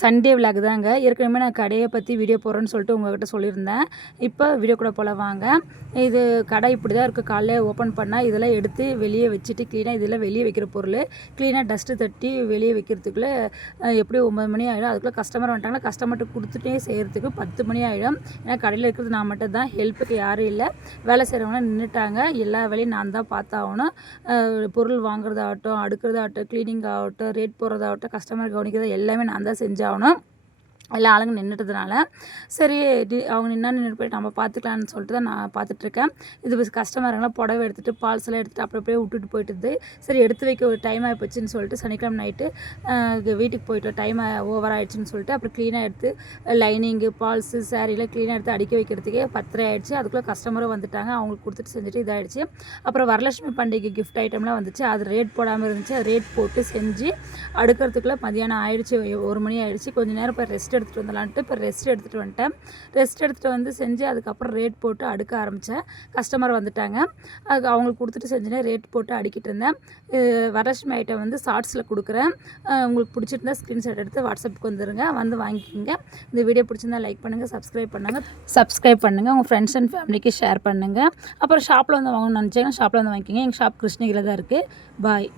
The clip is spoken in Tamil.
சண்டே விளாக் தாங்க. ஏற்கனவே நான் கடையை பற்றி வீடியோ போடுறேன்னு சொல்லிட்டு உங்கள்கிட்ட சொல்லியிருந்தேன். இப்போ வீடியோ கூட போல வாங்க. இது கடை இப்படி தான் இருக்குது. காலையில் ஓப்பன் பண்ணால் இதெல்லாம் எடுத்து வெளியே வச்சுட்டு க்ளீனாக இதெல்லாம் வெளியே வைக்கிற பொருள் க்ளீனாக டஸ்ட்டு தட்டி வெளியே வைக்கிறதுக்குள்ளே எப்படி 9 மணி ஆகிடும். அதுக்குள்ளே கஸ்டமர் வந்துட்டாங்கன்னா கஸ்டமர்கிட்ட கொடுத்துட்டே செய்கிறதுக்கு 10 மணி ஆகிடும். ஏன்னா கடையில் இருக்கிறது நான் மட்டும் தான், ஹெல்ப்புக்கு யாரும் இல்லை. வேலை செய்கிறவங்களாம் நின்றுட்டாங்க. எல்லா வேலையும் நான் தான் பார்த்தாகணும். பொருள் வாங்குறதாகட்டும், அடுக்கிறதாகட்டும், க்ளீனிங் ஆகட்டும், ரேட் போடுறதாகட்டும், கஸ்டமர் கவனிக்கிறது எல்லாமே நான் தான் செஞ்சாகணும். எல்லா ஆளுங்க நின்றுட்டதுனால சரி அவங்க நின்று போய் நம்ம பார்த்துக்கலான்னு சொல்லிட்டு தான் நான் பார்த்துட்ருக்கேன். இது கஸ்டமருங்களாம் புடவை எடுத்துகிட்டு பால்ஸ் எல்லாம் எடுத்துகிட்டு அப்படியே விட்டுட்டு போயிட்டுது. சரி எடுத்து வைக்க ஒரு டைம் ஆகிப்போச்சுன்னு சொல்லிட்டு சனிக்கிழமை நைட்டு வீட்டுக்கு போயிட்டோம். டைம் ஓவர் ஆகிடுச்சின்னு சொல்லிட்டு அப்புறம் க்ளீனாக எடுத்து லைனிங்கு பால்ஸு சாரீலாம் க்ளீனாக எடுத்து அடுக்கி வைக்கிறதுக்கே 10:30 ஆகிடுச்சு. அதுக்குள்ளே கஸ்டமரும் வந்துட்டாங்க. அவங்களுக்கு கொடுத்துட்டு செஞ்சுட்டு இதாகிடுச்சு. அப்புறம் வரலட்சுமி பண்டிகை கிஃப்ட் ஐட்டம்லாம் வந்துச்சு. அது ரேட் போடாமல் இருந்துச்சு. அது ரேட் போட்டு செஞ்சு அடுக்கிறதுக்குள்ளே மதியானம் ஆகிடுச்சு. 1 மணி ஆகிடுச்சு. கொஞ்சம் நேரம் போய் ரெஸ்ட் எடுத்துகிட்டு வந்துடலான்ட்டு இப்போ ரெஸ்ட் எடுத்துகிட்டு வந்துட்டேன். ரெஸ்ட் எடுத்துகிட்டு வந்து செஞ்சு அதுக்கப்புறம் ரேட் போட்டு அடுக்க ஆரம்பித்தேன். கஸ்டமர் வந்துட்டாங்க. அதுக்கு அவங்களுக்கு கொடுத்துட்டு செஞ்சுனே ரேட் போட்டு அடுக்கிட்டு இருந்தேன். வரலட்சுமி ஐட்டம் வந்து ஷார்ட்ஸில் கொடுக்குறேன். உங்களுக்கு பிடிச்சிருந்தா ஸ்க்ரீன்ஷாட் எடுத்து வாட்ஸ்அப்புக்கு வந்துடுங்க, வந்து வாங்கிக்கோங்க. இந்த வீடியோ பிடிச்சிருந்தா லைக் பண்ணுங்கள், சப்ஸ்கிரைப் பண்ணுங்கள். உங்கள் ஃப்ரெண்ட்ஸ் அண்ட் ஃபேமிலிக்கு ஷேர் பண்ணுங்கள். அப்புறம் ஷாப்பில் வந்து வாங்கணும்னு நினச்சிங்கன்னா ஷாப்பில் வந்து வாங்கிக்கோங்க. எங்கள் ஷாப் கிருஷ்ணகிரியில் தான் இருக்குது. பாய்.